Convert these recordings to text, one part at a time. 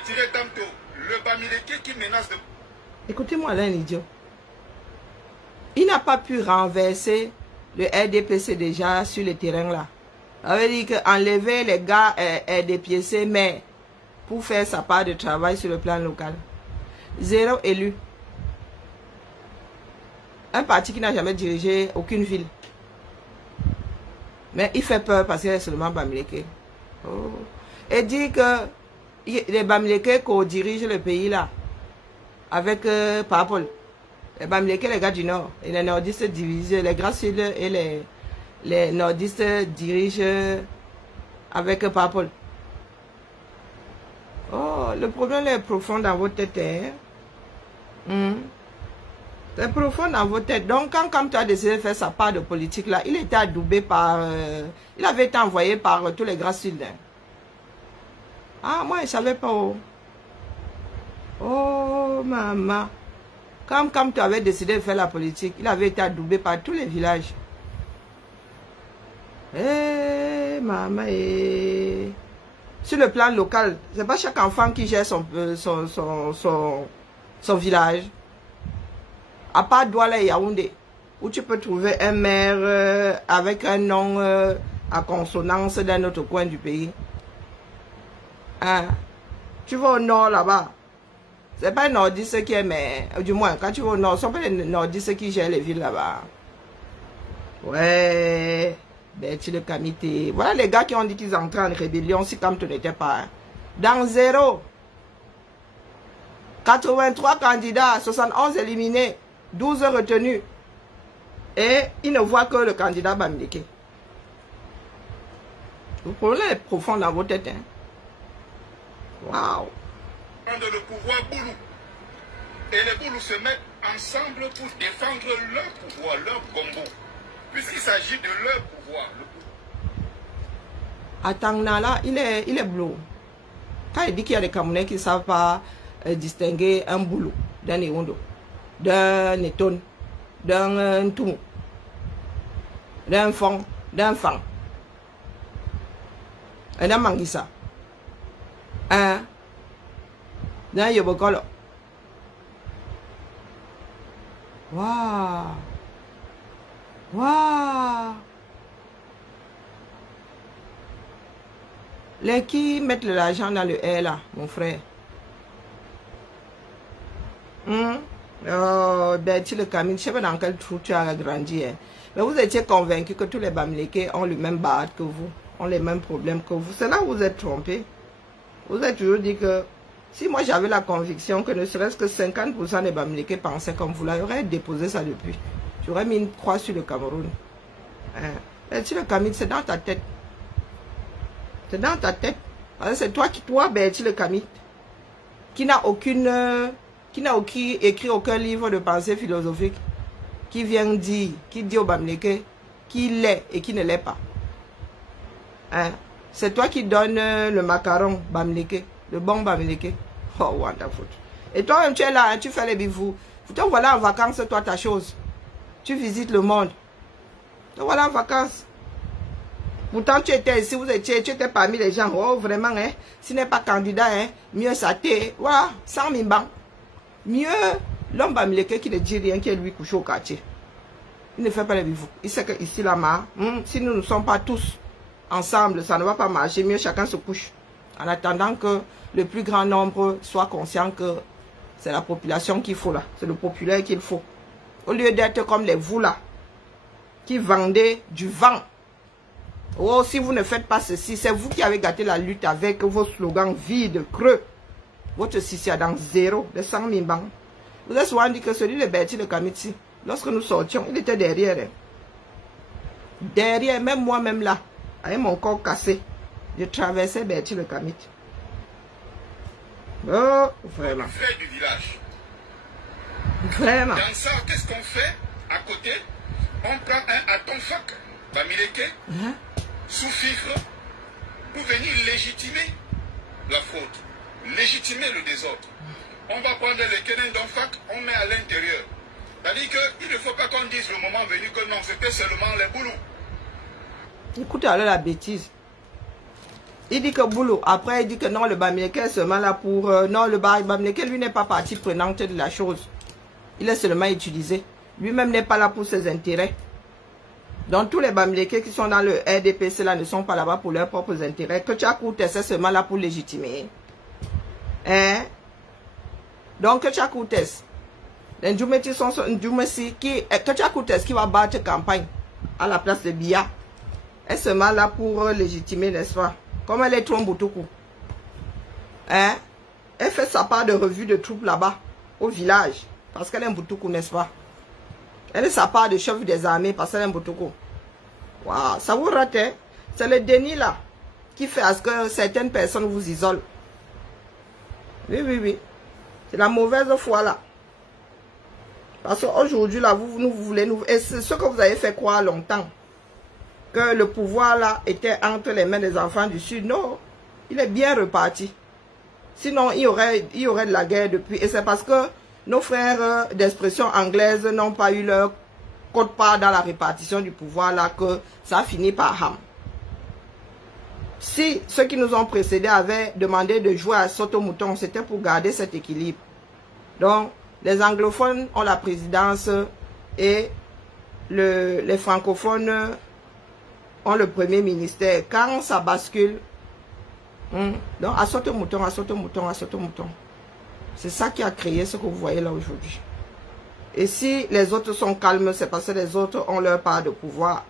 retirer tantôt le Bamileke qui menace de... Écoutez-moi là, un idiot. Il n'a pas pu renverser le RDPC déjà sur le terrain là. Ça veut dire qu'enlever les gars RDPC, mais pour faire sa part de travail sur le plan local. 0 élu. Un parti qui n'a jamais dirigé aucune ville. Mais il fait peur parce qu'il est seulement Bamileke. Oh. Et dit que les Bamileke co-dirigent le pays là. Avec Papol. Les Bamileke, les gars du Nord. Et les nordistes divisent. Les grands sud et les nordistes dirigent avec Papol. Oh, le problème est profond dans votre tête. Hein? C'est profond dans votre tête. Donc, quand tu as décidé de faire sa part de politique, là, il était adoubé par... il avait été envoyé par tous les grands sud. Hein. Ah, moi, je ne savais pas. Oh, oh maman. Quand tu avais décidé de faire la politique, il avait été adoubé par tous les villages. Eh, maman, eh. Sur le plan local, c'est pas chaque enfant qui gère son village. À part Douala et Yaoundé, où tu peux trouver un maire avec un nom à consonance d'un autre coin du pays. Hein? Tu vas au nord là-bas. C'est pas un nordiste qui est maire. Du moins, quand tu vas au nord, ce ne sont pas les nordistes qui gèrent les villes là-bas. Ouais. Betty le Kamité. Voilà les gars qui ont dit qu'ils entraient en rébellion si comme tu n'étais pas. Dans 0. 83 candidats, 71 éliminés, 12 retenus. Et ils ne voient que le candidat Bamileke. Le problème est profond dans vos têtes. Hein? Waouh. Le pouvoir Boulou. Et les Boulous se mettent ensemble pour défendre leur pouvoir, leur combo. Puisqu'il s'agit de leur pouvoir. Atangana, il est bleu. Quand il dit qu'il y a des Camerounais qui ne savent pas distinguer un boulot d'un éondo, d'un éton, d'un tout, d'un fond, d'un fan, d'un mangissa, d'un yobokolo. Waouh! Waouh! Les qui mettent de l'argent dans le air là, mon frère. Oh, Betty le Camille, je ne sais pas dans quel trou tu as grandi. Hein. Mais vous étiez convaincu que tous les Bamileke ont le même bad que vous, ont les mêmes problèmes que vous. C'est là où vous êtes trompé. Vous avez toujours dit que si moi j'avais la conviction que ne serait-ce que 50% des Bamileke pensaient comme vous, là, j'aurais déposé ça depuis. J'aurais mis une croix sur le Cameroun. Hein. Betty le Camille, c'est dans ta tête. C'est dans ta tête. C'est toi, Betty le Camille, qui n'a aucune... qui n'a écrit aucun livre de pensée philosophique, qui vient dire, qui dit au Bamileke, qui l'est et qui ne l'est pas. Hein? C'est toi qui donnes le macaron Bamileke, le bon Bamileke. Oh, what the fuck. Et toi, tu es là, hein, tu fais les bivous. Te voilà en vacances, toi, ta chose. Tu visites le monde. Te voilà en vacances. Pourtant, tu étais ici, tu étais parmi les gens. Oh, vraiment, hein, s'il n'est pas candidat, hein, mieux ça t'est. Voilà, 100 000 bancs. Mieux l'homme Bamileke qui ne dit rien, qui est lui couché au quartier. Il ne fait pas les bivous. Il sait qu'ici, là-bas, si nous ne sommes pas tous ensemble, ça ne va pas marcher. Mieux chacun se couche. En attendant que le plus grand nombre soit conscient que c'est la population qu'il faut là. C'est le populaire qu'il faut. Au lieu d'être comme les vous là, qui vendez du vent. Oh, si vous ne faites pas ceci, c'est vous qui avez gâté la lutte avec vos slogans vides, creux. Votre Sissia dans 0, de 100 000 bancs. Vous avez souvent dit que celui de Betty le Kamiti, lorsque nous sortions, il était derrière. Hein. Derrière, même moi-même là, avec mon corps cassé, je traversais Betty le Kamiti. Oh, vraiment. Frère du village. Vraiment. Dans ça, qu'est-ce qu'on fait à côté? On prend un atonfak, Bamileke, sous fifre, pour venir légitimer la faute. Légitimer le désordre. On va prendre les Kenen d'Onfak, on met à l'intérieur. C'est-à-dire qu'il ne faut pas qu'on dise le moment venu que non, c'était seulement les boulons. Écoutez alors la bêtise. Il dit que boulot. Après, il dit que non, le Bamileke est seulement là pour... non, le Bamileke, lui, n'est pas partie prenante de la chose. Il est seulement utilisé. Lui-même n'est pas là pour ses intérêts. Donc, tous les Bamileke qui sont dans le RDPC, là, ne sont pas là-bas pour leurs propres intérêts. Que Tchakoutes est seulement là pour légitimer. Hein? Donc, que Tchakoutes, les Ndjoumeti sont Ndjoumesi qui... Que Tchakoutes qui va battre campagne à la place de Biya est seulement là pour légitimer, n'est-ce pas? Comme elle est Tromboutoukou. Hein? Elle fait sa part de revue de troupes là-bas, au village. Parce qu'elle est un Boutoukou, n'est-ce pas? Elle est sa part de chef des armées parce qu'elle est un Boutoukou. Waouh, ça vous rate, hein? C'est le déni là qui fait à ce que certaines personnes vous isolent. Oui, oui, oui. C'est la mauvaise foi là. Parce qu'aujourd'hui là, vous voulez nous... Et c'est ce que vous avez fait croire longtemps. Que le pouvoir là était entre les mains des enfants du Sud. Non, il est bien reparti. Sinon, il y aurait de la guerre depuis. Et c'est parce que nos frères d'expression anglaise n'ont pas eu leur quote-part dans la répartition du pouvoir là que ça a fini par ham. Si ceux qui nous ont précédés avaient demandé de jouer à Soto-Mouton, c'était pour garder cet équilibre. Donc, les anglophones ont la présidence et les francophones ont le premier ministère. Quand ça bascule, donc à Soto-Mouton, à Soto-Mouton, à Soto-Mouton. C'est ça qui a créé ce que vous voyez là aujourd'hui. Et si les autres sont calmes, c'est parce que les autres ont leur part de pouvoir.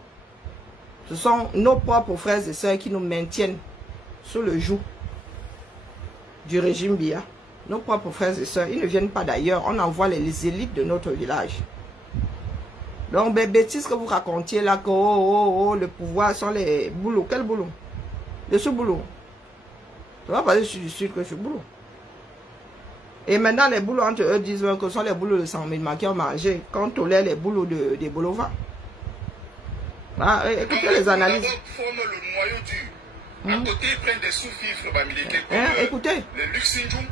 Ce sont nos propres frères et sœurs qui nous maintiennent sous le joug du régime Biya. Nos propres frères et sœurs, ils ne viennent pas d'ailleurs. On envoie les élites de notre village. Donc, les bêtises que vous racontiez là, que le pouvoir sont les boulots. Quel boulot? Le sous-boulot. Ça va pas du sud que je suis boulot. Et maintenant, les boulots entre eux disent que ce sont les boulots de 100 000 qui ont mangé. Quand on tolère les boulots des Bolova. Ah, écoutez les analyses. Forme le noyau dur. À côté, ils prennent des sous-fifres Bamileke. Écoutez. Le Luxinjoum.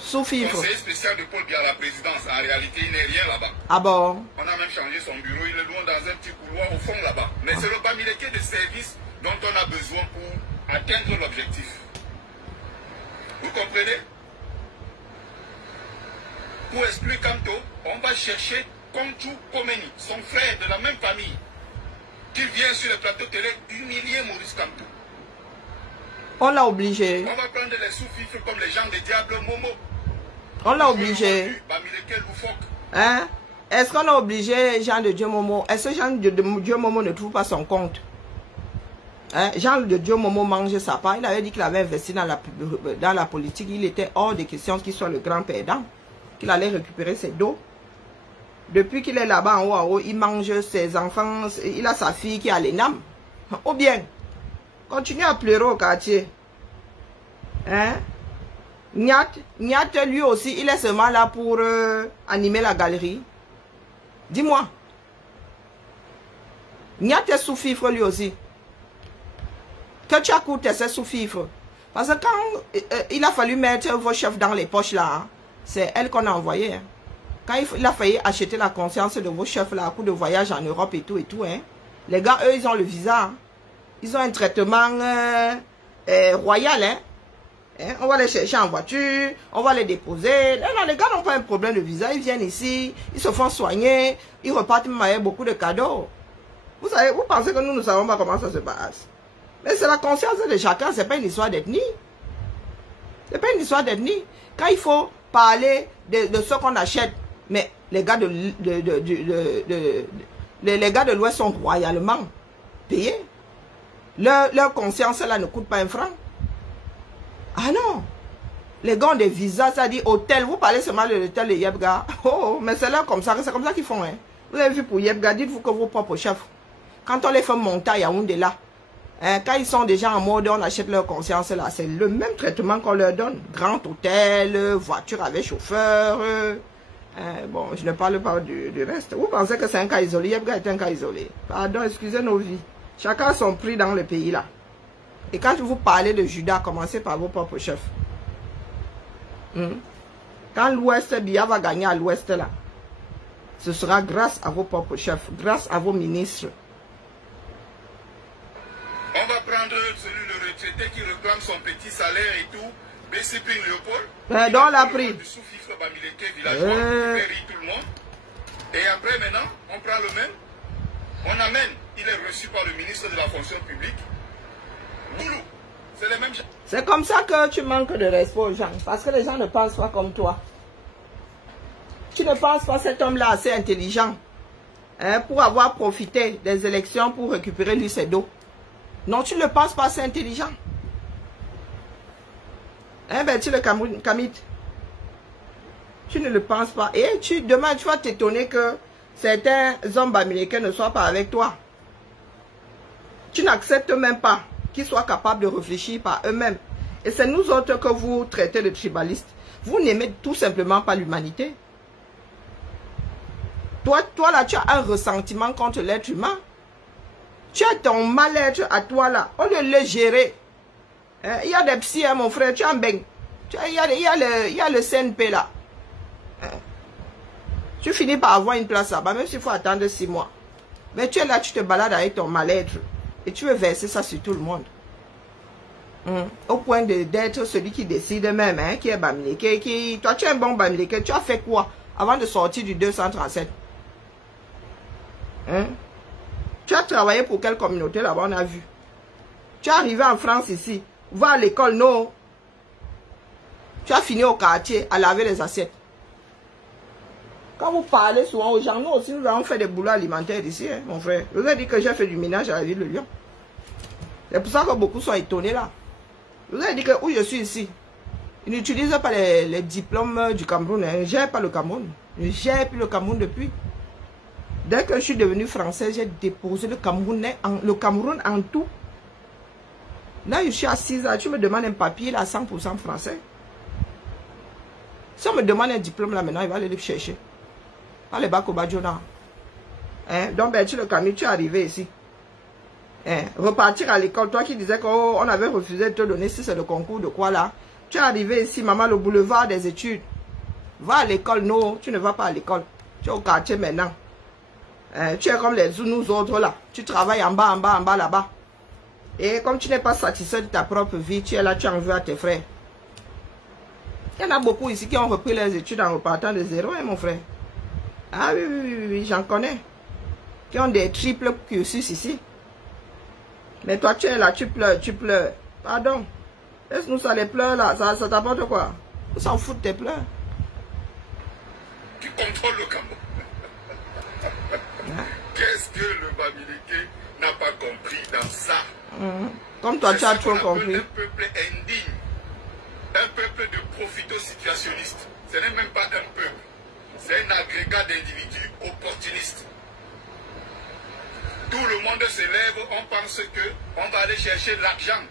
Sous-fifre. Conseiller spécial de Paul Biya à la présidence. En réalité, il n'est rien là-bas. Ah bon? On a même changé son bureau. Il est loin dans un petit couloir au fond là-bas. Mais c'est le Bamileke de service dont on a besoin pour atteindre l'objectif. Vous comprenez? Pour expliquer Kanto, on va chercher Konchou Komeni, son frère de la même famille, qui vient sur le plateau télé humilier Maurice Kanto. On l'a obligé. On va prendre les sous-fifres comme les gens des diables Momo. On l'a obligé. Hein? Est-ce qu'on a obligé Jean de Dieu Momo? Est-ce que Jean de Dieu Momo ne trouve pas son compte? Hein? Jean de Dieu Momo mange sa part. Il avait dit qu'il avait investi dans la politique. Il était hors de question qu'il soit le grand perdant. Qu'il allait récupérer ses dos. Depuis qu'il est là-bas en haut, il mange ses enfants. Il a sa fille qui a l'ENAM. Ou bien, continue à pleurer au quartier. Hein? Nyat, lui aussi, il est seulement là pour animer la galerie. Dis-moi. Nyat est sous-fifre lui aussi. Que Tchakoutes est sous-fifre. Parce que quand il a fallu mettre vos chefs dans les poches là, hein, c'est elle qu'on a envoyé. Hein. Quand il a failli acheter la conscience de vos chefs là, à coup de voyage en Europe et tout, hein. Les gars, eux, ils ont le visa. Hein. Ils ont un traitement royal. Hein. Hein? On va les chercher en voiture, on va les déposer. Là, les gars n'ont pas un problème de visa. Ils viennent ici, ils se font soigner, ils repartent même avec beaucoup de cadeaux. Vous savez, vous pensez que nous ne savons pas comment ça se passe. Mais c'est la conscience de chacun, c'est pas une histoire d'ethnie. C'est pas une histoire d'ethnie. Quand il faut parler de ce qu'on achète, mais les gars les gars de l'Ouest sont royalement payés. Leur conscience là ne coûte pas un franc. Ah non. Les gars ont des visas, ça dit hôtel. Vous parlez seulement de l'hôtel de Yebga. Oh, mais c'est là comme ça, c'est comme ça qu'ils font. Hein. Vous avez vu pour Yebga, dites-vous que vos propres chefs, quand on les fait monter à Yaoundé là, hein, quand ils sont déjà en mode, on achète leur conscience là, c'est le même traitement qu'on leur donne. Grand hôtel, voiture avec chauffeur. Bon, je ne parle pas du reste. Vous pensez que c'est un cas isolé? Yebga est un cas isolé. Pardon, excusez nos vies. Chacun a son prix dans le pays là. Et quand vous parlez de Judas, commencez par vos propres chefs. Quand l'Ouest, Biya va gagner à l'Ouest là, ce sera grâce à vos propres chefs, grâce à vos ministres. On va prendre celui de retraité société qui réclame son petit salaire et tout, BCP Léopold, dans la prise. Du sous-fifre Bamileke, villageois, fait rire tout le monde. Et après, maintenant, on prend le même, on amène, il est reçu par le ministre de la fonction publique. Boulou, c'est les mêmes gens. C'est comme ça que tu manques de respect aux gens, parce que les gens ne pensent pas comme toi. Tu ne penses pas cet homme-là assez intelligent pour avoir profité des élections pour récupérer lui ses dos. Non, tu ne le penses pas assez intelligent. Ben, tu le Kamit. Tu ne le penses pas. Et demain, tu vas t'étonner que certains hommes bamilekés ne soient pas avec toi. Tu n'acceptes même pas qu'ils soient capables de réfléchir par eux-mêmes. Et c'est nous autres que vous traitez de tribalistes. Vous n'aimez tout simplement pas l'humanité. Toi là, tu as un ressentiment contre l'être humain. Tu as ton mal-être à toi là. On le gérer. Il y a des psys, mon frère, tu as un beng. Il y a le CNP là. Tu finis par avoir une place là-bas, même s'il faut attendre 6 mois. Mais tu es là, tu te balades avec ton mal-être. Et tu veux verser ça sur tout le monde. Au point d'être celui qui décide même, qui est Bamileke. Toi, tu es un bon Bamileke. Tu as fait quoi avant de sortir du 237? Tu as travaillé pour quelle communauté là-bas, on a vu? Tu es arrivé en France ici. Va à l'école, non. Tu as fini au quartier à laver les assiettes. Quand vous parlez souvent aux gens, nous aussi, nous avons fait des boulots alimentaires ici, mon frère. Je vous ai dit que j'ai fait du ménage à la ville de Lyon. C'est pour ça que beaucoup sont étonnés là. Je vous ai dit que où je suis ici, ils n'utilisent pas les diplômes du Cameroun. Je ne gère pas le Cameroun. Je ne gère plus le Cameroun depuis. Dès que je suis devenue française, j'ai déposé le Cameroun en tout. Là, je suis assise, tu me demandes un papier là, 100% français. Si on me demande un diplôme là maintenant, il va aller le chercher. Dans les bacs au Badjona. Donc, ben, tu le Camille, tu es arrivé ici. Repartir à l'école, toi qui disais qu'on avait refusé de te donner, si c'est le concours de quoi là. Tu es arrivé ici, maman, le boulevard des études. Va à l'école, non, tu ne vas pas à l'école. Tu es au quartier maintenant. Tu es comme nous autres là. Tu travailles en bas là-bas. Et comme tu n'es pas satisfait de ta propre vie, tu es là, tu en veux à tes frères. Il y en a beaucoup ici qui ont repris leurs études en repartant de zéro, mon frère. Ah oui, j'en connais. Qui ont des triples cursus ici. Mais toi, tu es là, tu pleures. Pardon. Laisse-nous ça, les pleurs là, ça t'apporte quoi? On s'en fout de tes pleurs. Qui contrôle le Cameroun. Qu'est-ce que le Bamileke n'a pas compris dans ça? Comme toi, tu as trop compris. Un peuple indigne. Un peuple de profito-situationnistes. Ce n'est même pas un peuple. C'est un agrégat d'individus opportunistes. Tout le monde se lève, on pense qu'on va aller chercher l'argent.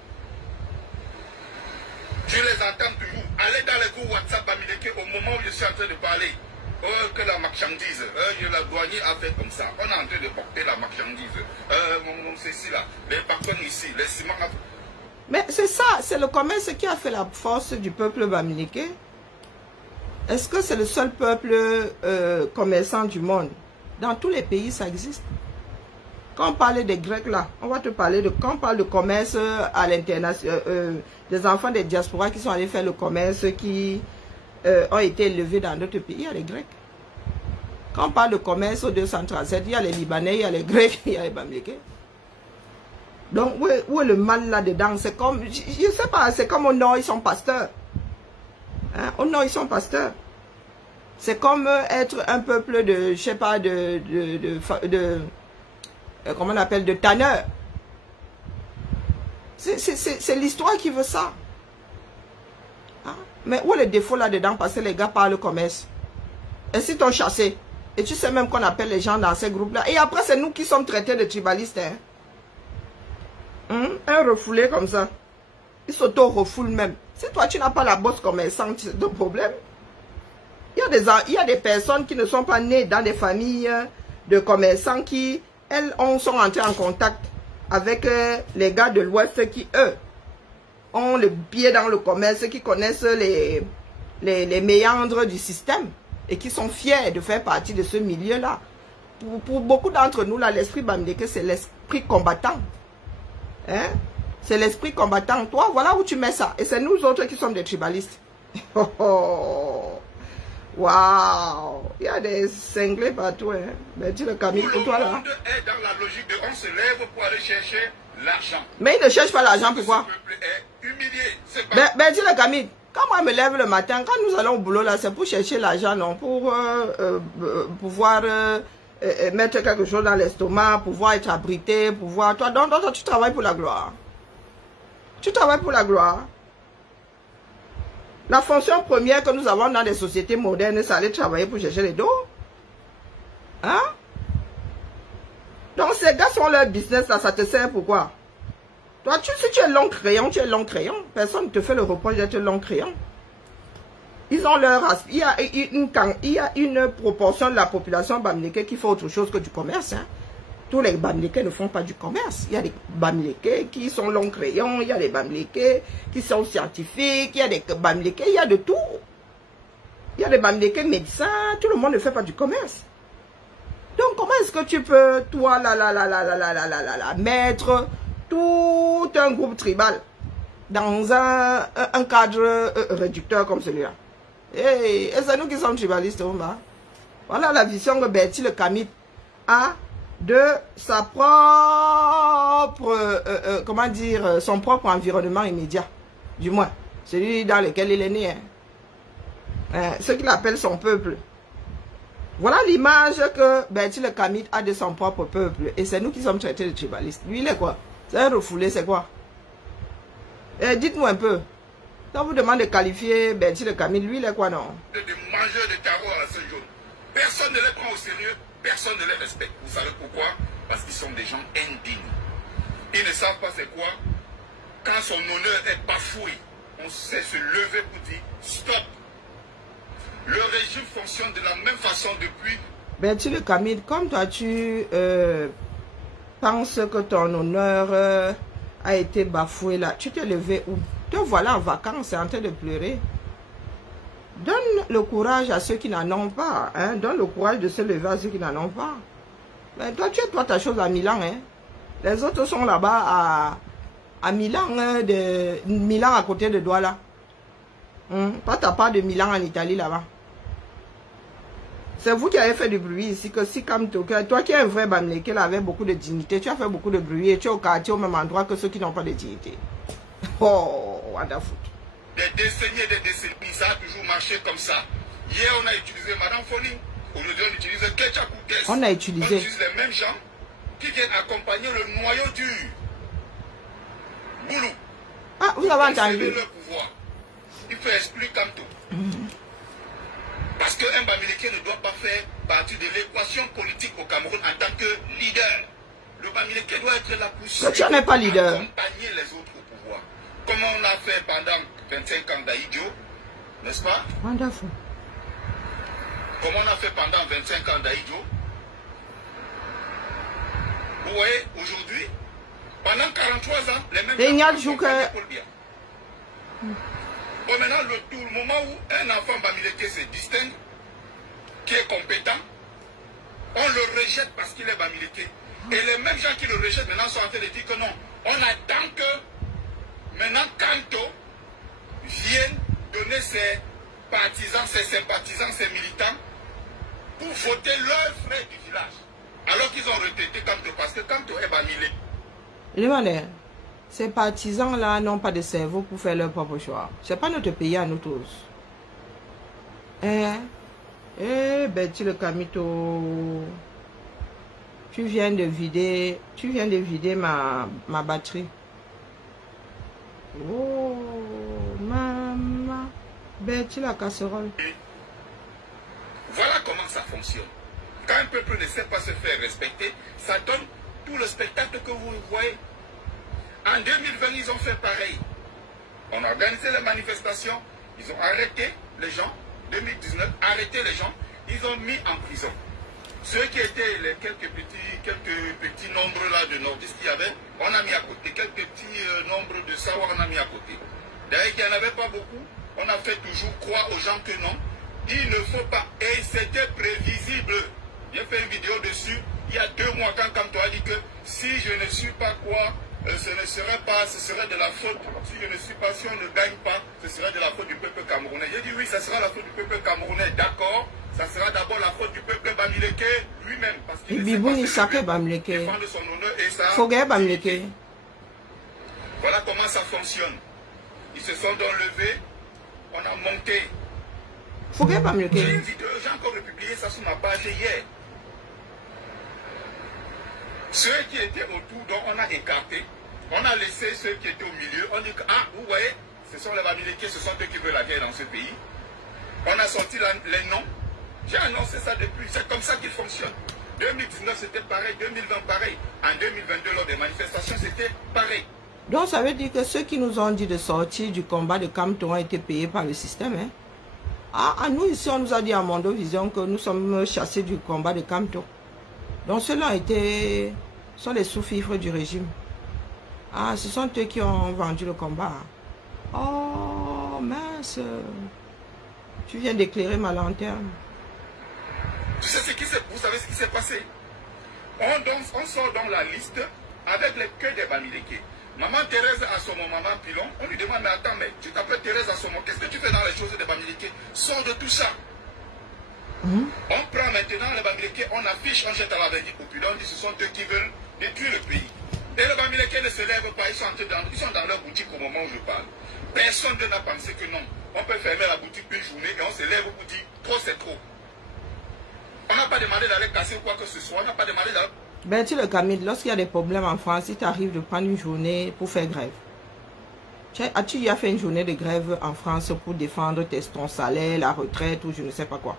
Je les entends toujours. Allez dans les groupes WhatsApp Bamileke au moment où je suis en train de parler. Que la marchandise, la douanier a fait comme ça. On est en train de porter la marchandise. Ceci là, les parfums ici, les ciments. Mais c'est ça, c'est le commerce qui a fait la force du peuple Bamileke. Est-ce que c'est le seul peuple commerçant du monde? Dans tous les pays, ça existe. Quand on parle des Grecs là, on va te parler de... Quand on parle de commerce à l'international, des enfants des diasporas qui sont allés faire le commerce, qui ont été élevés dans d'autres pays, il y a les Grecs. Quand on parle de commerce au 237, il y a les Libanais, il y a les Grecs, il y a les Bamileke. Donc, où est le mal là-dedans? C'est comme, je ne sais pas, c'est comme au nord, ils sont pasteurs. Au nord, ils sont pasteurs. C'est comme être un peuple de, je sais pas, comment on appelle, de tanneurs. C'est l'histoire qui veut ça. Mais où est le défaut là-dedans? Parce que les gars parlent commerce. Et si t'ont chassé, et tu sais même qu'on appelle les gens dans ces groupes-là. Et après, c'est nous qui sommes traités de tribalistes. Un refoulé comme ça. Il s'auto-refoule même. Si toi, tu n'as pas la bosse commerçante, c'est ton problème. Il y a des personnes qui ne sont pas nées dans des familles de commerçants qui, elles, sont entrées en contact avec les gars de l'Ouest qui, eux, ont le pied dans le commerce, qui connaissent les méandres du système et qui sont fiers de faire partie de ce milieu-là. Pour beaucoup d'entre nous, là, l'esprit Bamileke, c'est l'esprit combattant. C'est l'esprit combattant. Toi, voilà où tu mets ça. Et c'est nous autres qui sommes des tribalistes. Oh, oh. Waouh. Il y a des cinglés partout. Hein. Mais tu le Camille pour toi là. Tout le monde est dans la logique de on se lève pour aller chercher l'argent. Mais il ne cherche pas l'argent, pourquoi? Ce peuple est humilié. Ben dis le Camille. Quand moi je me lève le matin, quand nous allons au boulot là, c'est pour chercher l'argent, non? Pour pouvoir mettre quelque chose dans l'estomac, pouvoir être abrité, pouvoir... Toi, donc, tu travailles pour la gloire. Tu travailles pour la gloire. La fonction première que nous avons dans les sociétés modernes, c'est aller travailler pour chercher les dos. Hein? Donc ces gars sont leur business là, ça te sert pourquoi? Toi, si tu es long crayon, tu es long crayon. Personne ne te fait le reproche d'être long crayon. Ils ont leur... Il y a une proportion de la population bamileke qui fait autre chose que du commerce. Hein. Tous les bamileke ne font pas du commerce. Il y a des bamileke qui sont long crayon, il y a des bamileke qui sont scientifiques, il y a des bamileke, il y a de tout. Il y a des bamileke médecins, tout le monde ne fait pas du commerce. Donc comment est-ce que tu peux, toi, mettre tout un groupe tribal dans un cadre réducteur comme celui-là? Et c'est nous qui sommes tribalistes. Voilà la vision que Bertie le Camille a de sa propre, comment dire, son propre environnement immédiat. Du moins, celui dans lequel il est né. Hein. Ce qu'il appelle son peuple. Voilà l'image que Bertie le Camille a de son propre peuple. Et c'est nous qui sommes traités de tribalistes. Lui, il est quoi? C'est un refoulé, c'est quoi? Dites-moi un peu. Quand vous demandez de qualifier Bertie le Camille, lui, il est quoi, non? De mangeurs de tarot à la Saint-Jaune. Personne ne les prend au sérieux, personne ne les respecte. Vous savez pourquoi? Parce qu'ils sont des gens indignes. Ils ne savent pas c'est quoi. Quand son honneur est bafoué, on sait se lever pour dire stop. Le régime fonctionne de la même façon depuis... Bertie le Camille, comme toi tu penses que ton honneur a été bafoué là, tu t'es levé où? Te voilà en vacances, en train de pleurer. Donne le courage à ceux qui n'en ont pas. Hein? Donne le courage de se lever à ceux qui n'en ont pas. Mais toi, tu es toi ta chose à Milan. Hein? Les autres sont là-bas à Milan, hein, Milan à côté de Douala. Toi, tu n'as pas de Milan en Italie là-bas. C'est vous qui avez fait du bruit ici. Que si comme toi qui es un vrai Bamileke là, avec beaucoup de dignité, tu as fait beaucoup de bruit et tu es au quartier au même endroit que ceux qui n'ont pas de dignité. Oh, wonderful. Des décennies et des décennies, ça a toujours marché comme ça. Hier, on a utilisé Madame Foni. Aujourd'hui, on utilise Ketchakoutes. On utilise les mêmes gens qui viennent accompagner le noyau dur. Boulou. Ah, vous avez entendu. Le pouvoir. Il faut expliquer comme tout. Parce qu'un Bamileke ne doit pas faire partie de l'équation politique au Cameroun en tant que leader. Le Bamileke doit être là pour accompagner les autres au pouvoir. Comme on l'a fait pendant 25 ans d'Aïdjo, n'est-ce pas? Wonderful. Comme on a fait pendant 25 ans d'Aïdjo. Vous voyez, aujourd'hui, pendant 43 ans, les mêmes gens pour bien. Bon, maintenant, le moment où un enfant Bamileke se distingue, qui est compétent, on le rejette parce qu'il est Bamileke. Et les mêmes gens qui le rejettent maintenant sont en train de dire que non, on attend que maintenant Kanto vienne donner ses partisans, ses sympathisants, ses militants pour voter leur frère du village. Alors qu'ils ont retraité Kanto parce que Kanto est Bamileke. Demandez. Ces partisans-là n'ont pas de cerveau pour faire leur propre choix. Ce n'est pas notre pays à nous tous. Bertie le Camito, tu viens de vider ma batterie. Oh, maman, Bertie la casserole. Voilà comment ça fonctionne. Quand un peuple ne sait pas se faire respecter, ça donne tout le spectacle que vous voyez. En 2020, ils ont fait pareil. On a organisé les manifestations, ils ont arrêté les gens. 2019, arrêté les gens, ils ont mis en prison. Ceux qui étaient les quelques petits nombres là de nordistes qu'il y avait, on a mis à côté. Quelques petits nombres de Sawa, on a mis à côté. D'ailleurs, qu'il n'y en avait pas beaucoup, on a fait toujours croire aux gens que non. Il ne faut pas. Et c'était prévisible. J'ai fait une vidéo dessus il y a 2 mois quand Kanto a dit que si je ne suis pas quoi, ce ne serait pas, ce serait de la faute. Si je ne suis pas, si on ne gagne pas, ce serait de la faute du peuple camerounais. J'ai dit oui, ça sera la faute du peuple camerounais, d'accord. Ça sera d'abord la faute du peuple Bamileke lui-même. Parce qu'il ne sait pas défendre son honneur et sa dignité. Voilà comment ça fonctionne. Ils se sont donc levés, on a monté. J'ai une vidéo, j'ai encore publié ça sur ma page hier. Ceux qui étaient autour, donc on a écarté. On a laissé ceux qui étaient au milieu. On dit que, ah, vous voyez, ce sont les Bamileke, ce sont eux qui veulent la guerre dans ce pays. On a sorti les noms. J'ai annoncé ça depuis. C'est comme ça qu'il fonctionne. 2019, c'était pareil. 2020, pareil. En 2022, lors des manifestations, c'était pareil. Donc, ça veut dire que ceux qui nous ont dit de sortir du combat de Kamto ont été payés par le système. Hein? Ah, nous, ici, on nous a dit à Mondo Vision que nous sommes chassés du combat de Kamto. Donc, ceux-là sont les sous-fifres du régime. Ah, ce sont eux qui ont vendu le combat. Oh, mince. Tu viens d'éclairer ma lanterne. Vous savez ce qui s'est passé? On sort dans la liste avec les queues des Bamileke. Maman Thérèse Assomo, maman Pilon, on lui demande, mais attends, mais tu t'appelles Thérèse Assomo, qu'est-ce que tu fais dans les choses des Bamileke? Sors de tout ça. On prend maintenant les Bamileke, on affiche, on jette à la veille populaire, on dit ce sont eux qui veulent détruire le pays. Et les Bamileke ne se lèvent pas, ils sont dans leur boutique au moment où je parle. Personne n'a pensé que non. On peut fermer la boutique une journée et on se lève au bout dit, trop c'est trop. On n'a pas demandé d'aller casser ou quoi que ce soit, on n'a pas demandé d'aller... Bertie le Camille, lorsqu'il y a des problèmes en France, il t'arrive de prendre une journée pour faire grève. As-tu déjà fait une journée de grève en France pour défendre ton salaire, la retraite ou je ne sais pas quoi?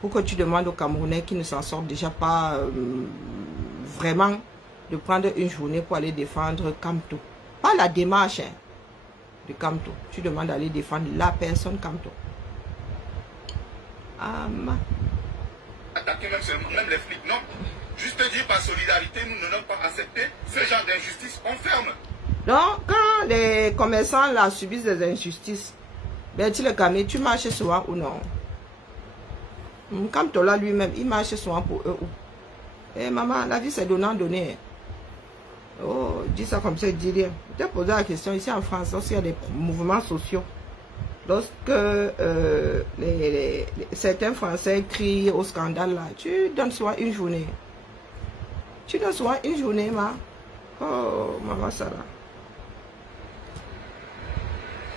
Pour que tu demandes aux Camerounais qui ne s'en sortent déjà pas vraiment de prendre une journée pour aller défendre Kamto. Pas la démarche de Kamto. Tu demandes d'aller défendre la personne Kamto. Attaquer même les flics, non. Juste dire par solidarité, nous n'allons pas accepter ce genre d'injustice, on ferme. Donc, quand les commerçants là subissent des injustices, Bertie le Camille, tu marches souvent ou non? Kamto là lui-même, il marche souvent pour eux. Eh maman, la vie c'est donnant-donner. Oh, dis ça comme ça, dis rien. Je t'ai posé la question ici en France, lorsqu'il y a des mouvements sociaux. Lorsque certains Français crient au scandale là, tu donnes souvent une journée. Tu donnes souvent une journée, ma. Oh, maman Sarah.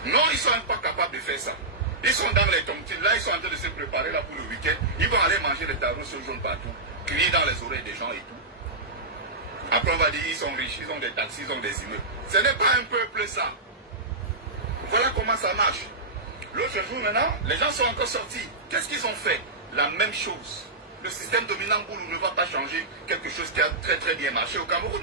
Non, ils ne sont pas capables de faire ça. Ils sont dans les tontines, là, ils sont en train de se préparer là pour le week-end. Ils vont aller manger les tarots sur jaune partout, crier dans les oreilles des gens et tout. Après, on va dire, ils sont riches, ils ont des taxis, ils ont des immeubles. Ce n'est pas un peuple, ça. Voilà comment ça marche. L'autre jour, maintenant, les gens sont encore sortis. Qu'est-ce qu'ils ont fait? La même chose. Le système dominant Boulou ne va pas changer quelque chose qui a très très bien marché au Cameroun.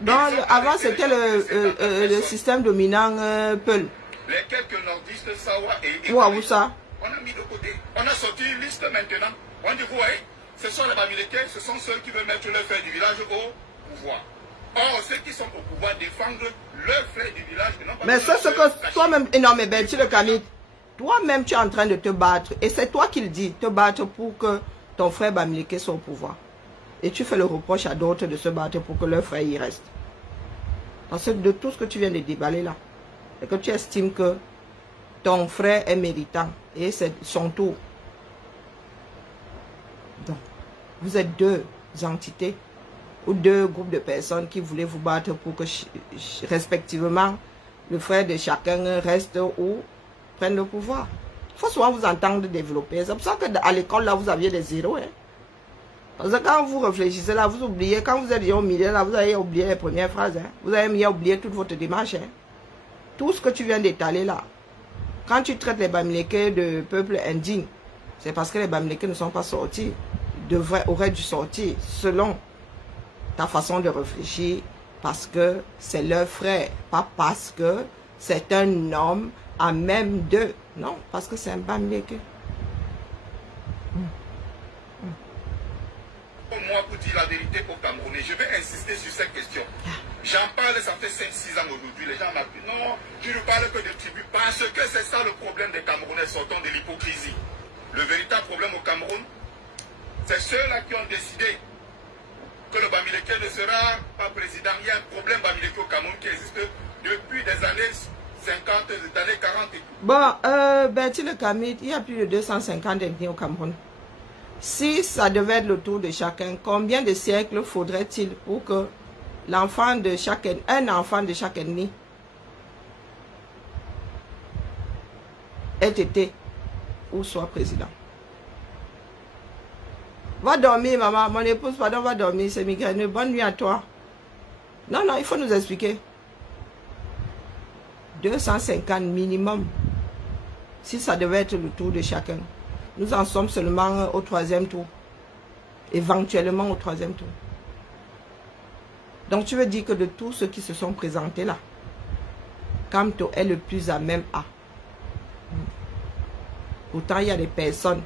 Donc, avant, c'était le système dominant Peul. Les quelques nordistes, Sawa et Ouaoussa. On a mis de côté. On a sorti une liste maintenant. On dit, vous voyez, ce sont les Bamileke, ce sont ceux qui veulent mettre le frère du village au pouvoir. Or, ceux qui sont au pouvoir défendent leur frère du village. Mais c'est ce que toi-même, non mais Bertie le Camille, toi-même tu es en train de te battre. Et c'est toi qui le dis, te battre pour que ton frère Bamileke soit au pouvoir. Et tu fais le reproche à d'autres de se battre pour que leur frère y reste. Parce que de tout ce que tu viens de déballer là, et que tu estimes que ton frère est méritant et c'est son tour. Donc, vous êtes deux entités ou deux groupes de personnes qui voulaient vous battre pour que respectivement le frère de chacun reste ou prenne le pouvoir. Il faut souvent vous entendre développer. C'est pour ça qu'à l'école là vous aviez des zéros. Hein? Parce que quand vous réfléchissez là, vous oubliez, quand vous êtes au milieu là, vous avez oublié les premières phrases. Hein? Vous avez oublié toute votre démarche. Hein? Tout ce que tu viens d'étaler là, quand tu traites les Bamileke de peuple indigne, c'est parce que les Bamileke ne sont pas sortis. Ils auraient dû sortir selon ta façon de réfléchir, parce que c'est leur frère, pas parce que c'est un homme à même d'eux. Non, parce que c'est un Bamileke. Pour moi, pour dire la vérité aux Camerounais, je vais insister sur cette question. J'en parle, ça fait 5-6 ans aujourd'hui. Les gens m'appellent. Non, tu ne parles que de tribus. Parce que c'est ça le problème des Camerounais, sortant de l'hypocrisie. Le véritable problème au Cameroun, c'est ceux-là qui ont décidé que le Bamileke Bamileke ne sera pas président. Il y a un problème Bamileke au Cameroun qui existe depuis des années 50, des années 40 et tout. Bon, Bertie Le Camit, il y a plus de 250 ethnies au Cameroun. Si ça devait être le tour de chacun, combien de siècles faudrait-il pour que l'enfant de chaque, un enfant de chaque ethnie ait été ou soit président? Va dormir, maman. Mon épouse, pardon, va dormir. C'est migraineux. Bonne nuit à toi. Non, non, il faut nous expliquer. 250 minimum. Si ça devait être le tour de chacun. Nous en sommes seulement au 3e tour. Éventuellement au 3e tour. Donc tu veux dire que de tous ceux qui se sont présentés là, Kamto est le plus à même à. Pourtant, il y a des personnes.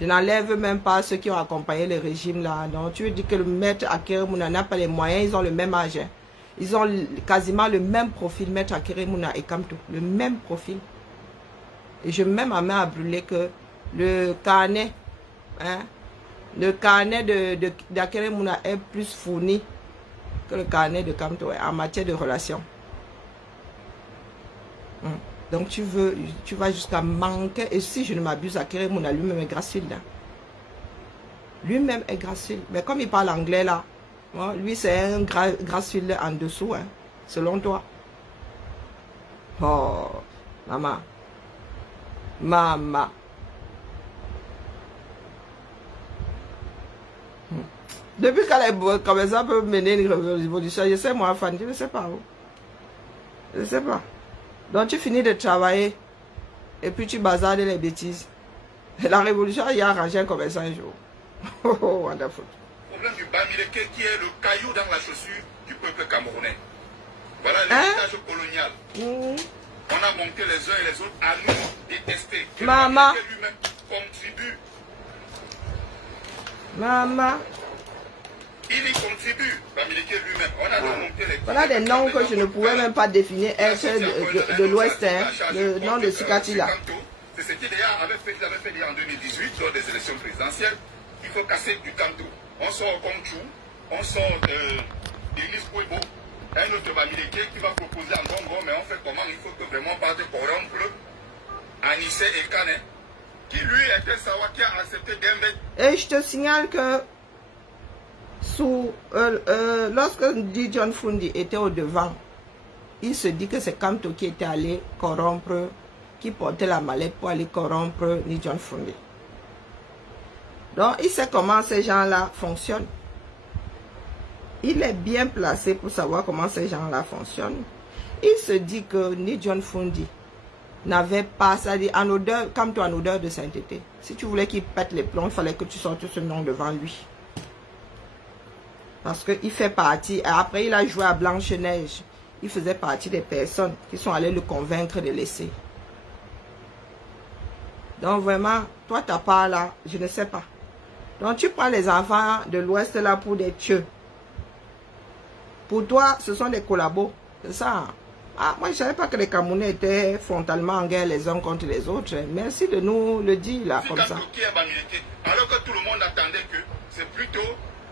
Je n'enlève même pas ceux qui ont accompagné le régime là. Donc, tu veux dire que le maître Akere Mouna n'a pas les moyens, ils ont le même âge. Hein. Ils ont quasiment le même profil, maître Akere Mouna et Kamto. Le même profil. Et je mets ma main à brûler que le carnet, hein, le carnet d'Akere Mouna est plus fourni que le carnet de Kamto en matière de relations. Donc tu vas jusqu'à manquer. Et si je ne m'abuse, Akere Mouna lui-même est gracile. Lui-même est gracile. Mais comme il parle anglais là, hein, lui c'est un gracile en dessous, hein, selon toi. Oh, maman. Maman. Depuis qu'elle comme ça peut mener une révolution, je sais moi, Fanny, je ne sais pas où. Je ne sais pas. Donc tu finis de travailler et puis tu bazardes les bêtises. Et la révolution, il y a arrangé un commerçant un jour. Oh, wonderful. Le problème du Bamileke qui est le caillou dans la chaussure du peuple camerounais. Voilà l'héritage colonial. On a monté les uns et les autres à nous détester. Maman. Lui-même contribue. Maman. Il y contribue, Bamileke lui-même. On a monté les... Voilà des noms que je ne pouvais même pas définir être de l'Ouest, hein, le nom de Sukati là. C'est ce qu'il avait fait en 2018 lors des élections présidentielles. Il faut casser du Kamto. On sort Kongchou, on sort Denis Kouebo, un autre Bamileke qui va proposer en Congo, mais on fait comment? Il faut que vraiment pas de corrompre Anissé et Kane, qui lui était Sawa qui a accepté d'embêter. Et je te signale que lorsque Ndi John Fundi était au devant, il se dit que c'est Kamto qui était allé corrompre, qui portait la mallette pour aller corrompre Ndi John Fundi. Donc il sait comment ces gens-là fonctionnent. Il est bien placé pour savoir comment ces gens-là fonctionnent. Il se dit que Ndi John Fundi n'avait pas, c'est-à-dire en odeur, Kamto en odeur de sainteté. Si tu voulais qu'il pète les plombs, il fallait que tu sortes ce nom devant lui. Parce qu'il fait partie, après il a joué à Blanche-Neige, il faisait partie des personnes qui sont allées le convaincre de laisser. Donc vraiment, toi ta part là, je ne sais pas. Donc tu prends les enfants de l'Ouest là pour des tueux. Pour toi, ce sont des collabos, c'est ça. Ah, moi je ne savais pas que les Camerounais étaient frontalement en guerre les uns contre les autres. Merci de nous le dire là, comme ça. Alors que tout le monde attendait que c'est plutôt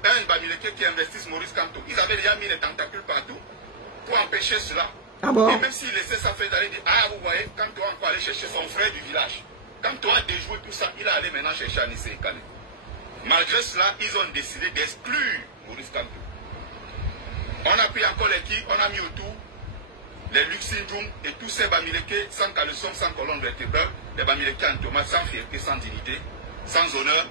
un Bamileke qui investisse Maurice Kamto. Ils avaient déjà mis les tentacules partout pour empêcher cela. Ah bon? Et même s'il laissait ça faire d'aller dire, ah vous voyez, Kamto a encore allé chercher son frère du village. Kamto a déjoué tout ça, il est allé maintenant chercher Anissé et Kane. Malgré cela, ils ont décidé d'exclure Maurice Kamto. On a pris encore les qui, on a mis autour les Luxindrum et tous ces Bamileke sans caleçon, sans colonne vertébrale, les Bamileke en tomate, sans fierté, sans dignité, sans honneur.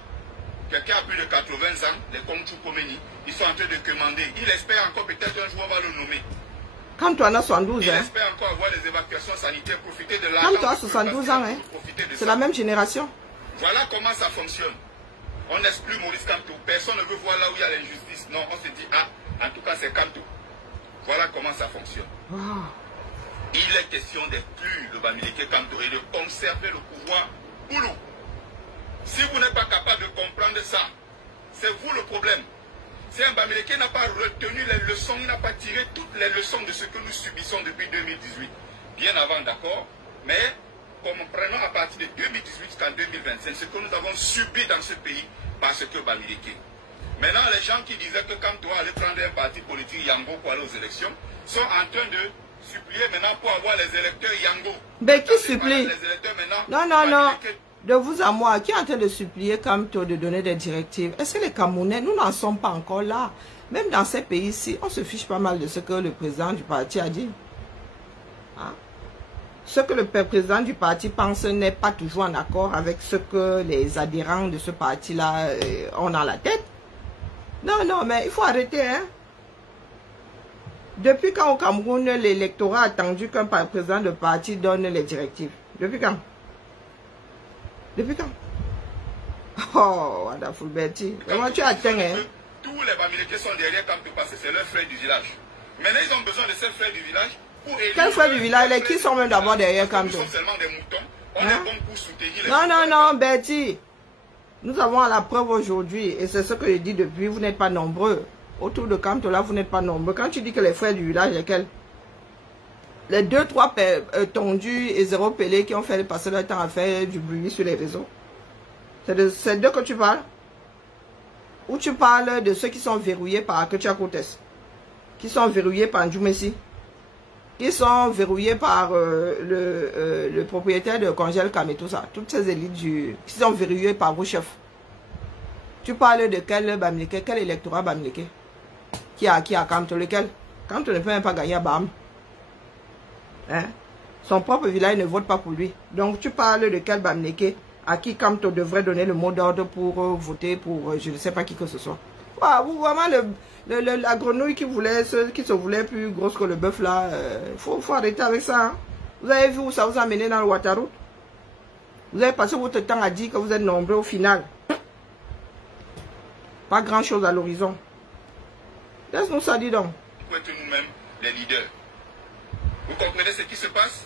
Quelqu'un a plus de 80 ans, les Kongchou Komeni, ils sont en train de commander. Il espère encore peut-être un jour on va le nommer. Quand tu en as 72 il ans. espère encore avoir les évacuations sanitaires, profiter de l'argent. Quand tu as 72 ans, hein, c'est la même génération. Voilà comment ça fonctionne. On n'exclut Maurice Kamto. Personne ne veut voir là où il y a l'injustice. Non, on se dit, ah, en tout cas c'est Kamto. Voilà comment ça fonctionne. Wow. Il est question d'exclure le Bamileke Kamto et de conserver le pouvoir Boulou. Si vous n'êtes pas capable de comprendre ça, c'est vous le problème. Si un Bamileke n'a pas retenu les leçons, il n'a pas tiré toutes les leçons de ce que nous subissons depuis 2018. Bien avant, d'accord, mais comprenons à partir de 2018 jusqu'en 2025 ce que nous avons subi dans ce pays parce que Bamileke. Maintenant, les gens qui disaient que quand toi allais prendre un parti politique Yango pour aller aux élections, sont en train de supplier maintenant pour avoir les électeurs Yango. Mais qui supplie? Les électeurs Non, non, non. De vous à moi, qui est en train de supplier Kamto de donner des directives? Est-ce que les Camerounais, nous n'en sommes pas encore là? Même dans ces pays-ci, on se fiche pas mal de ce que le président du parti a dit. Hein? Ce que le président du parti pense n'est pas toujours en accord avec ce que les adhérents de ce parti-là ont dans la tête. Non, non, mais il faut arrêter, hein. Depuis quand au Cameroun, l'électorat a attendu qu'un président de parti donne les directives? Depuis quand? Depuis quand? Oh, Wada Fulberti. Comment tu atteins, hein? Tous les Bamileke sont derrière Kamto parce que c'est leurs frères du village. Maintenant, ils ont besoin de ces frères du village pour élire. Quels frères du village? Les qui sont même d'abord derrière Kamto? Nous sommes seulement des moutons. On est bon pour soutenir les... Non, non, non, Betty. Nous avons la preuve aujourd'hui, et c'est ce que je dis depuis, vous n'êtes pas nombreux. Autour de Kamto, là, vous n'êtes pas nombreux. Quand tu dis que les frères du village, lesquels? Les 2-3 tondus et 0 pelés qui ont fait passer leur temps à faire du bruit sur les réseaux. C'est de ces deux que tu parles? Ou tu parles de ceux qui sont verrouillés par Aketia Koutes? Qui sont verrouillés par Ndjoumessi? Qui sont verrouillés par le propriétaire de Congel Kam et tout ça? Toutes ces élites qui sont verrouillées par vos chefs. Tu parles de quel Bamileke? Quel électorat Bamileke? Qui a Kamto? Lequel? Kamto ne peut même pas gagner à Bam. Hein? Son propre village ne vote pas pour lui. Donc tu parles de quel Bamileke à qui Kamto devrait donner le mot d'ordre pour voter pour je ne sais pas qui que ce soit. Wow, vraiment la grenouille qui se voulait plus grosse que le bœuf là, faut arrêter avec ça. Hein? Vous avez vu où ça vous a mené dans le Ouattara? Vous avez passé votre temps à dire que vous êtes nombreux au final. Pas grand chose à l'horizon. Laisse-nous ça dire donc. Pour être nous-mêmes les leaders. Vous comprenez ce qui se passe?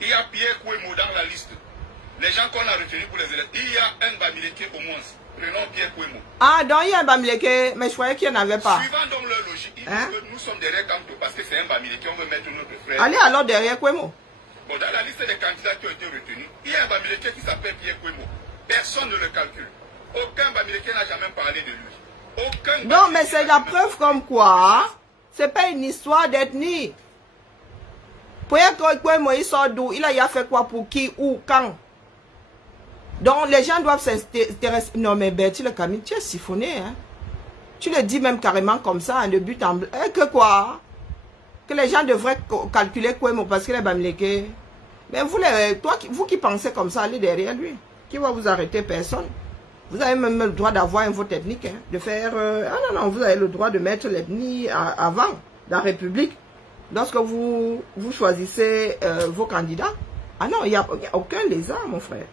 Il y a Pierre Kouemo dans la liste. Les gens qu'on a retenus pour les élections. Il y a un Bamileke au moins. Prenons Pierre Kouemo. Ah, donc il y a un Bamileke, mais je croyais qu'il n'y en avait pas. Suivant donc leur logique, ils disent que nous sommes derrière Kamto parce que c'est un Bamileke, on veut mettre notre frère. Allez alors derrière Kouemo. Bon, dans la liste des candidats qui ont été retenus, il y a un Bamileke qui s'appelle Pierre Kouemo. Personne ne le calcule. Aucun Bamileke n'a jamais parlé de lui. Aucun. Non, mais c'est la preuve comme quoi, c'est pas une histoire d'ethnie. Pierre Kouemo, il sort d'où? Il a fait quoi pour qui, où, quand? Donc les gens doivent s'intéresser. Non mais Betty le Camille, tu es siphonné, hein? Tu le dis même carrément comme ça, hein, de but en blanc. Que quoi? Que les gens devraient calculer Kouemo parce qu'il est Bamileke. Mais vous qui pensez comme ça, allez derrière lui. Qui va vous arrêter? Personne. Vous avez même le droit d'avoir un vote ethnique, hein, de faire... ah non, non, vous avez le droit de mettre l'ethnie avant, la République. Lorsque vous choisissez vos candidats. Ah non, il n'y a aucun lézard, mon frère.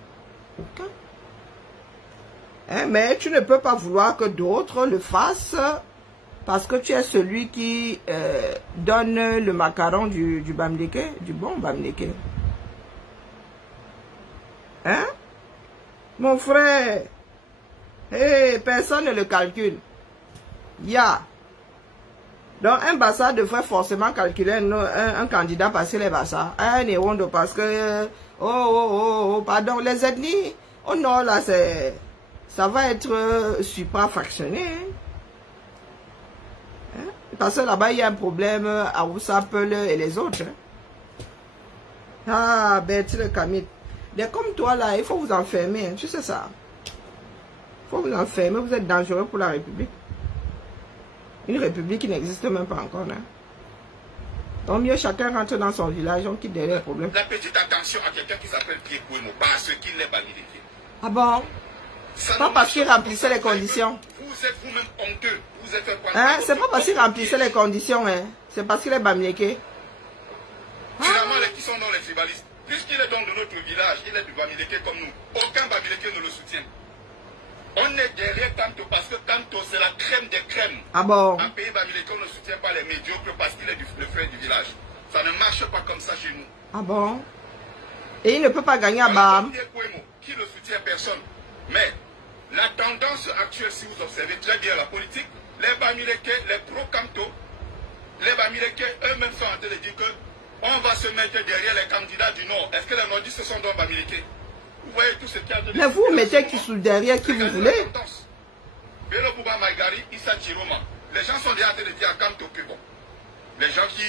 Aucun. Hein, mais tu ne peux pas vouloir que d'autres le fassent parce que tu es celui qui donne le macaron du Bamileke, du bon Bamileke. Hein? Mon frère, hey, personne ne le calcule. Donc un Bassa devrait forcément calculer un candidat parce qu'il est Bassa. Un Nérondo parce que... pardon, les ethnies, oh non, là, ça va être supra-fractionné. Hein? Parce que là-bas, il y a un problème à Oussapel et les autres. Hein? Ah, Betty le Camille. Des comme toi, là, il faut vous enfermer, hein, tu sais ça. Il faut vous enfermer, vous êtes dangereux pour la République. Une République qui n'existe même pas encore, hein. Donc mieux chacun rentre dans son village, on quitte derrière les problèmes. La petite attention à quelqu'un qui s'appelle Pierre Kouemo, parce qu'il n'est pas Bamileke. Ah bon? Pas parce qu'il remplissait les conditions. Vous êtes vous-même honteux. Vous êtes hein? C'est pas parce qu'il remplissait les conditions, hein. C'est parce qu'il est Bamileke. Finalement, les qui sont dans les tribalistes, puisqu'il est donc de notre village, il est du Bamileke comme nous. Aucun Bamileke ne le soutient. On est derrière Kamto parce que Kamto c'est la crème des crèmes. Ah bon? Un pays Bamileke, on ne soutient pas les médiocres parce qu'il est le frère du village. Ça ne marche pas comme ça chez nous. Ah bon? Et il ne peut pas gagner à Bam. Qui ne soutient personne. Mais la tendance actuelle, si vous observez très bien la politique, les Bamileke, les pro-Kamto, les Bamileke eux-mêmes sont en train de dire que on va se mettre derrière les candidats du Nord. Est-ce que les Nordistes sont donc Bamileke? Vous voyez tout ce qu'il y a de... Mais vous mettez qui sous derrière qui vous voulez. Belo Bouba Maïgari, Issa Chiroma. Les gens sont déjà en train de dire à Kamto que bon. Les gens qui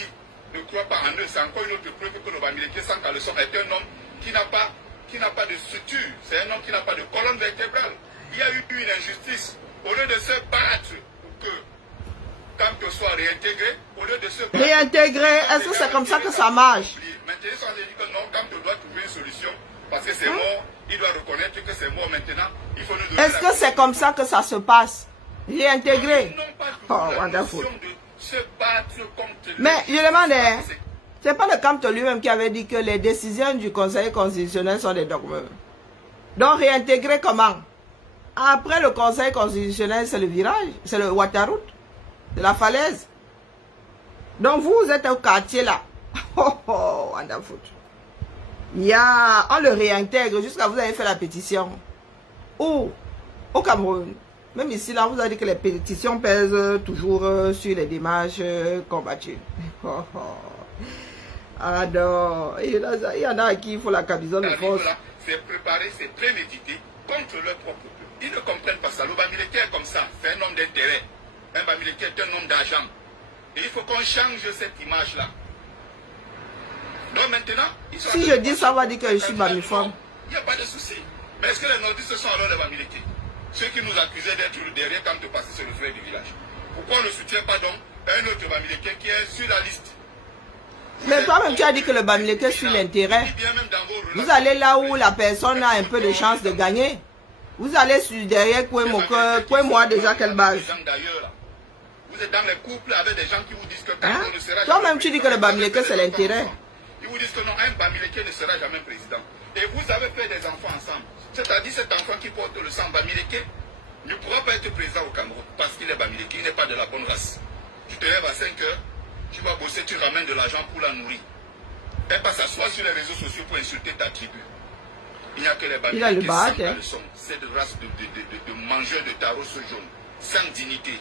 ne croient pas en eux, c'est encore une autre preuve que le Bamileke sans Caleçon est un homme qui n'a pas de structure. C'est un homme qui n'a pas de colonne vertébrale. Il y a eu une injustice. Au lieu de se battre pour que Kamto soit réintégré, au lieu de se battre... Réintégré, est-ce que c'est comme ça que ça marche? Maintenant, ils sont dit que non, Kamto doit trouver une solution parce que c'est mort. Il doit reconnaître que c'est mort maintenant. Il faut nous donner... Est-ce que c'est comme ça que ça se passe? Réintégré? Oh, wonderful. Se battre contre... Mais je demande, c'est pas le Kamto lui-même qui avait dit que les décisions du Conseil constitutionnel sont des dogmes. Donc réintégrer comment? Après le Conseil constitutionnel, c'est le virage, c'est le Waterroute, c'est la falaise. Donc vous êtes au quartier là. Oh, oh, wonderful. On le réintègre jusqu'à vous avez fait la pétition. Ou au Cameroun. Même ici, là, vous avez dit que les pétitions pèsent toujours sur les démarches combattues. Oh, oh. Ah non, il y en a à qui il faut la camisole de force. C'est préparé, c'est prémédité contre leur propre peuple. Ils ne comprennent pas ça. Le Bamileke est comme ça, c'est un homme d'intérêt. Un Bamileke est un homme d'argent. Et il faut qu'on change cette image-là. Donc maintenant, si je dis ça, on va dire que je suis bamiforme. Il n'y a pas de souci. Mais est-ce que les nordistes sont alors les Bamileke? Ceux qui nous accusaient d'être derrière quand de passer sur le fleuve du village. Pourquoi on ne soutient pas donc un autre Bamileke qui est sur la liste? Mais toi-même, tu as dit que le Bamileke suit l'intérêt. Vous allez là où la personne a un peu de chance de gagner. Vous allez sur derrière Kouémoa déjà quelle base? Vous êtes dans les couples avec des gens qui vous disent que ne sera toi-même tu dis que le Bamileke c'est l'intérêt. Ils vous disent que non, un Bamileke ne sera jamais président. Et vous avez fait des enfants ensemble. C'est-à-dire cet enfant qui porte le sang Bamileke ne pourra pas être président au Cameroun parce qu'il est Bamileke, il n'est pas de la bonne race. Tu te lèves à 5 heures, tu vas bosser, tu ramènes de l'argent pour la nourrir. Elle pas s'asseoir sur les réseaux sociaux pour insulter ta tribu. Il n'y a que les Bamileke sans caleçon, cette race de mangeurs de tarot jaune, sans dignité.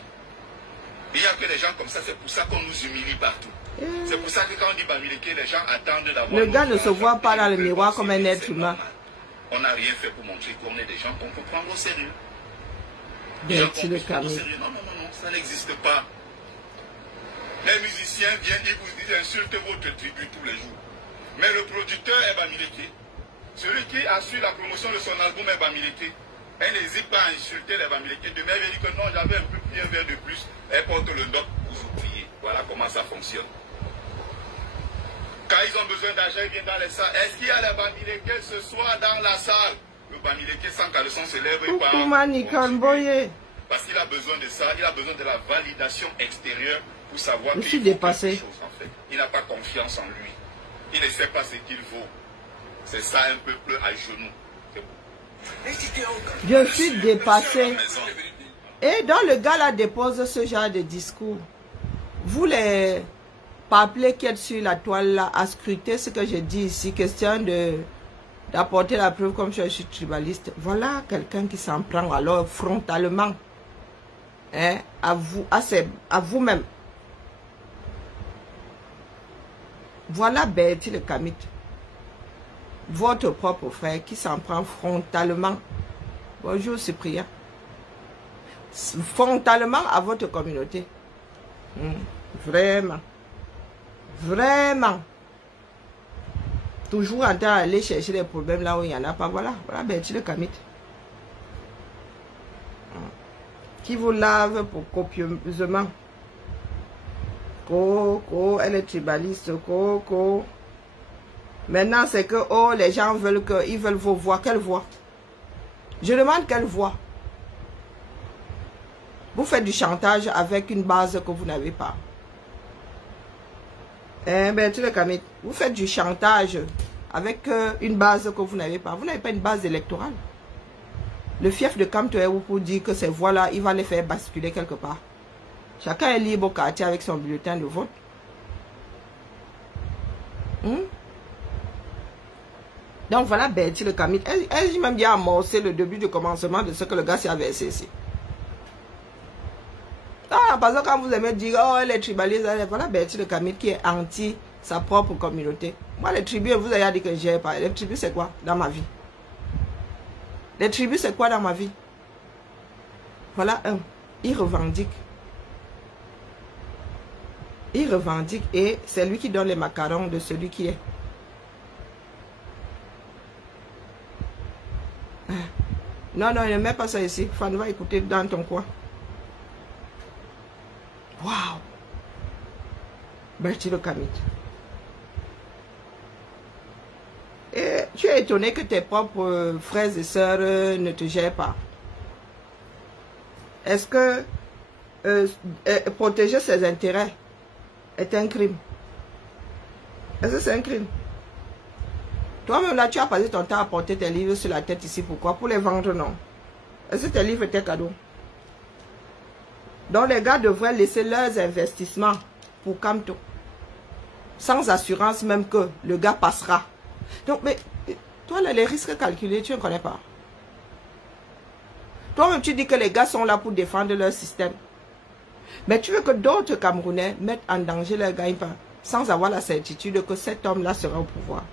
Il n'y a que des gens comme ça, c'est pour ça qu'on nous humilie partout. C'est pour ça que quand on dit Bamileke, les gens attendent d'avoir... Le gars ne se voit pas dans le miroir comme un être humain. On n'a rien fait pour montrer qu'on est des gens qu'on peut prendre au sérieux. Bien, tu le calmes. Non, ça n'existe pas. Les musiciens viennent et vous insultent votre tribu tous les jours. Mais le producteur est Bamileke. Celui qui assure la promotion de son album est Bamileke. Elle n'hésite pas à insulter les Bamileke. Demain, elle dit que non, j'avais un peu pris un verre de plus. Elle porte le doc pour vous prier. Voilà comment ça fonctionne. Quand ils ont besoin d'argent, ils viennent dans les salles. Est-ce qu'il y a les Bamileke ce soir dans la salle? Le Bamileke sans caleçon se lève et part. Parce qu'il a besoin de ça. Il a besoin de la validation extérieure pour savoir qu'il suis dépassé. Chose, en fait. Il n'a pas confiance en lui. Il ne sait pas ce qu'il vaut. C'est ça un peuple à genoux. Je suis dépassé. Et dans le gars là dépose ce genre de discours. Vous les papiers qui êtes sur la toile là, à scruter ce que je dis ici, question d'apporter la preuve comme je suis tribaliste. Voilà quelqu'un qui s'en prend alors frontalement. Hein, à vous-même. Voilà Bertie le Kamit. Votre propre frère qui s'en prend frontalement. Bonjour Cyprien. Frontalement à votre communauté. Vraiment. Vraiment. Toujours en train d'aller chercher des problèmes là où il n'y en a pas. Voilà. Voilà Bertie le Kamit. Qui vous lave pour copieusement. Coco, elle est tribaliste. Coco. Maintenant, c'est que oh, les gens veulent ils veulent vos voix. Quelle voix? Je demande quelle voix. Vous faites du chantage avec une base que vous n'avez pas. Bertie le Kamit, vous faites du chantage avec une base que vous n'avez pas. Vous n'avez pas une base électorale. Le fief de Kamto est pour dire que ces voix-là, il va les faire basculer quelque part. Chacun est libre au quartier avec son bulletin de vote. Donc voilà Bertie le Kamit. Elle même bien amorcé le début du commencement de ce que le gars s'est versé ici. Ah, parce que quand vous aimez dire, oh, les tribalistes, voilà Bertie le Kamit qui est anti sa propre communauté. Moi, les tribus, vous avez dit que j'ai pas. Les tribus, c'est quoi dans ma vie? Les tribus, c'est quoi dans ma vie? Voilà un. il revendique. Il revendique et c'est lui qui donne les macarons de celui qui est. Non, non, ne mets pas ça ici. Fan va écouter dans ton coin. Waouh! Bertie le Kamit. Et tu es étonné que tes propres frères et sœurs ne te gèrent pas. Est-ce que protéger ses intérêts est un crime? Est-ce que c'est un crime? Toi-même là, tu as passé ton temps à porter tes livres sur la tête ici. Pourquoi? Pour les vendre, non? Est-ce que tes livres étaient cadeaux? Donc les gars devraient laisser leurs investissements pour Camto. Sans assurance même que le gars passera. Donc, mais toi là, les risques calculés, tu ne connais pas. Toi-même, tu dis que les gars sont là pour défendre leur système. Mais tu veux que d'autres Camerounais mettent en danger leur gagne-pain sans avoir la certitude que cet homme-là sera au pouvoir.